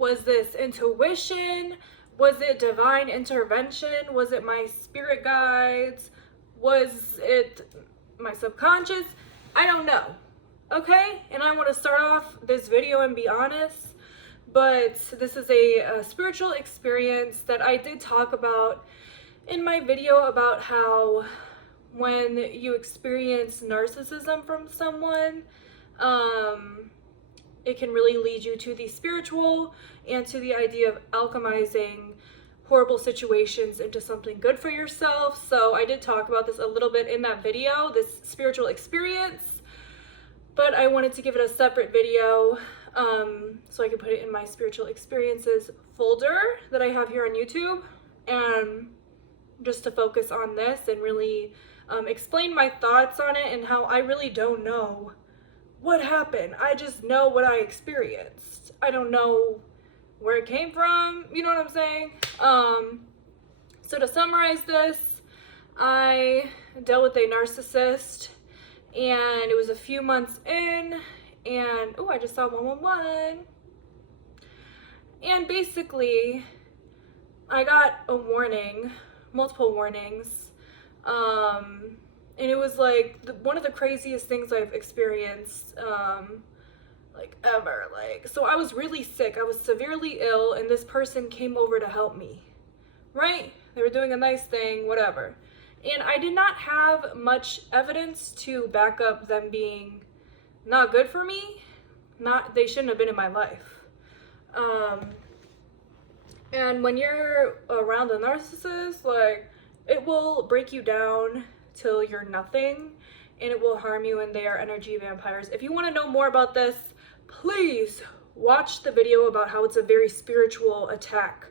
Was this intuition? Was it divine intervention? Was it my spirit guides? Was it my subconscious? I don't know. Okay? And I want to start off this video and be honest, but this is a spiritual experience that I did talk about in my video about how when you experience narcissism from someone, it can really lead you to the spiritual and to the idea of alchemizing horrible situations into something good for yourself. So I did talk about this a little bit in that video, this spiritual experience, but I wanted to give it a separate video so I could put it in my spiritual experiences folder that I have here on YouTube, and just to focus on this and really explain my thoughts on it and how I really don't know what happened. I just know what I experienced. I don't know where it came from, you know what I'm saying? So to summarize this, I dealt with a narcissist, and it was a few months in, and oh, I just saw 111. And basically, I got a warning, multiple warnings, and it was like one of the craziest things I've experienced, like ever. Like, so I was really sick. I was severely ill, and this person came over to help me, right? They were doing a nice thing, whatever. And I did not have much evidence to back up them being not good for me. They shouldn't have been in my life. And when you're around a narcissist, like, it will break you down till you're nothing, and it will harm you, and they are energy vampires. If you want to know more about this, please watch the video about how it's a very spiritual attack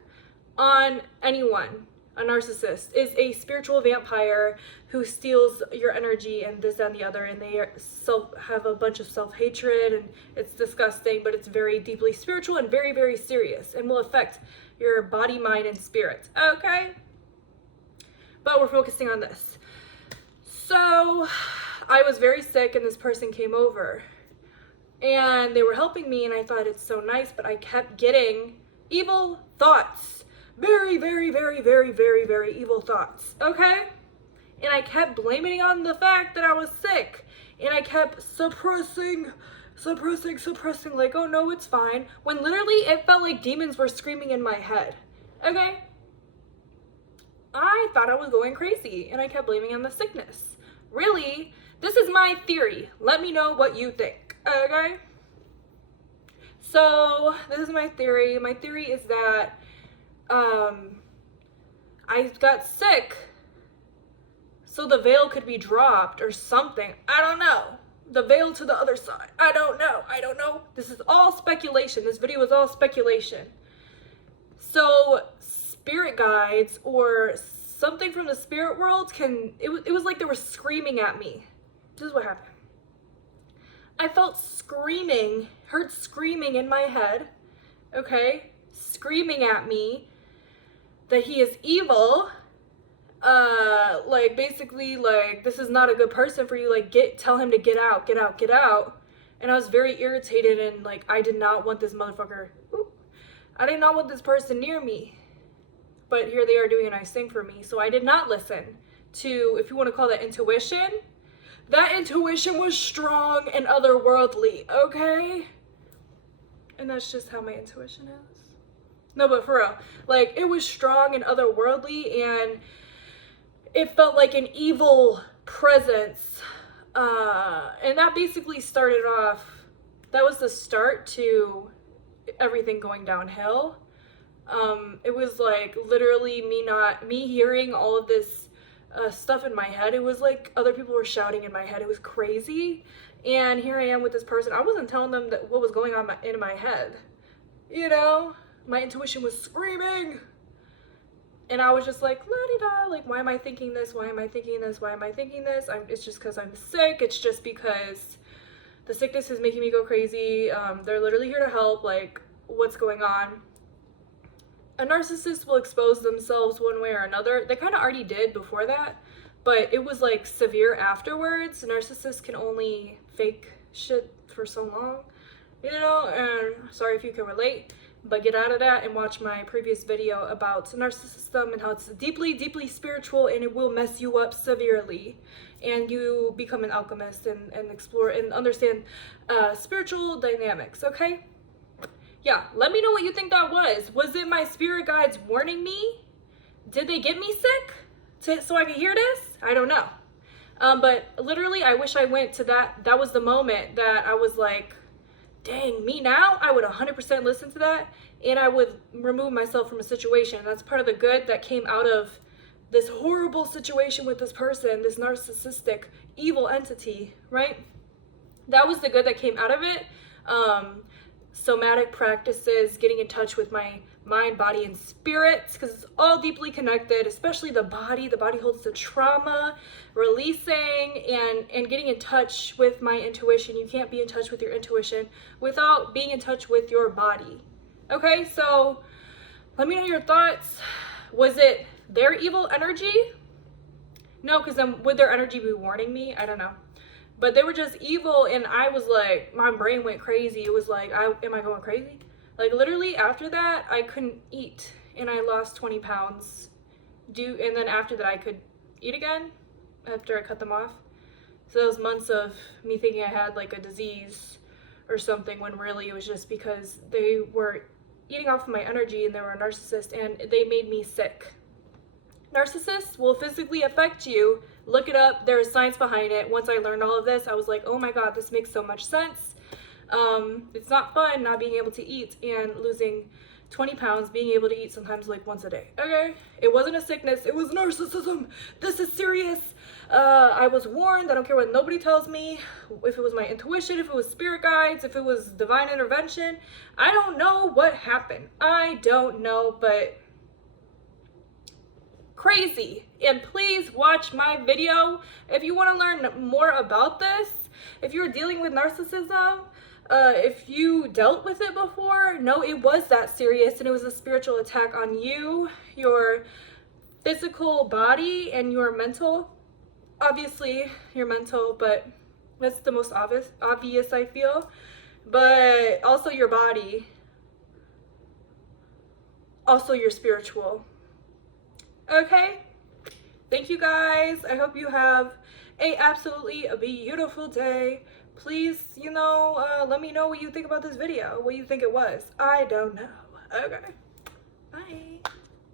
on anyone. A narcissist is a spiritual vampire who steals your energy and this and the other, and they have a bunch of self-hatred, and it's disgusting, but it's very deeply spiritual and very, very serious, and will affect your body, mind, and spirit. Okay? But we're focusing on this. So I was very sick, and this person came over, and they were helping me, and I thought it's so nice, but I kept getting evil thoughts. Very, very, very, very, very, very evil thoughts, okay? And I kept blaming it on the fact that I was sick, and I kept suppressing, like, oh no, it's fine, when literally it felt like demons were screaming in my head, okay? I thought I was going crazy, and I kept blaming on the sickness. Really, this is my theory. Let me know what you think, okay? So, this is my theory. My theory is that I got sick so the veil could be dropped or something. I don't know. The veil to the other side. I don't know. This is all speculation. This video is all speculation. So spirit guides or something from the spirit world it was like they were screaming at me. This is what happened. I felt heard screaming in my head, okay? Screaming at me that he is evil, like, basically, like, this is not a good person for you, like, tell him to get out. And I was very irritated, and, like, I did not want this motherfucker, I did not want this person near me, but here they are doing a nice thing for me. So I did not listen to, if you want to call that intuition, that intuition was strong and otherworldly, okay? And that's just how my intuition is. No, but for real, like, it was strong and otherworldly, and it felt like an evil presence, and that basically started off, that was the start to everything going downhill. It was like literally me hearing all of this stuff in my head. It was like other people were shouting in my head. It was crazy, and here I am with this person. I wasn't telling them what was going on in my head, you know? My intuition was screaming, and I was just like, la-di-da, like, why am I thinking this? It's just because I'm sick. It's just because the sickness is making me go crazy. They're literally here to help. Like, what's going on? A narcissist will expose themselves one way or another. They kind of already did before that, but it was like severe afterwards. Narcissists can only fake shit for so long, you know, and sorry if you can relate. But get out of that and watch my previous video about narcissism and how it's deeply, deeply spiritual, and it will mess you up severely. And you become an alchemist and explore and understand spiritual dynamics, okay? Yeah, let me know what you think that was. Was it my spirit guides warning me? Did they get me sick so I could hear this? I don't know. But literally, I wish I went to that. That was the moment that I was like, dang, me now? I would 100% listen to that, and I would remove myself from a situation. That's part of the good that came out of this horrible situation with this person, this narcissistic, evil entity, right? That was the good that came out of it. Somatic practices, getting in touch with my mind, body, and spirit, because it's all deeply connected, especially the body. The body holds the trauma, releasing and getting in touch with my intuition. You can't be in touch with your intuition without being in touch with your body. Okay, so let me know your thoughts. Was it their evil energy? No, because then would their energy be warning me? I don't know. But they were just evil, and I was like, my brain went crazy. It was like, am I going crazy? Like, literally after that, I couldn't eat, and I lost 20 pounds. And then after that, I could eat again after I cut them off. So those months of me thinking I had like a disease or something, when really it was just because they were eating off of my energy, and they were a narcissist, and they made me sick. Narcissists will physically affect you. Look it up. There is science behind it. Once I learned all of this, I was like, oh my God, this makes so much sense. It's not fun not being able to eat and losing 20 pounds, being able to eat sometimes like once a day. Okay? It wasn't a sickness. It was narcissism. This is serious. I was warned. I don't care what nobody tells me. If it was my intuition, if it was spirit guides, if it was divine intervention. I don't know what happened. I don't know, but crazy. And please watch my video if you want to learn more about this. If you're dealing with narcissism, if you dealt with it before, no, it was that serious, and it was a spiritual attack on you, your physical body, and your mental. Obviously your mental, but that's the most obvious I feel. But also your body, also your spiritual. Okay, thank you guys. I hope you have a absolutely beautiful day. Please, let me know what you think about this video, what you think it was. I don't know. Okay.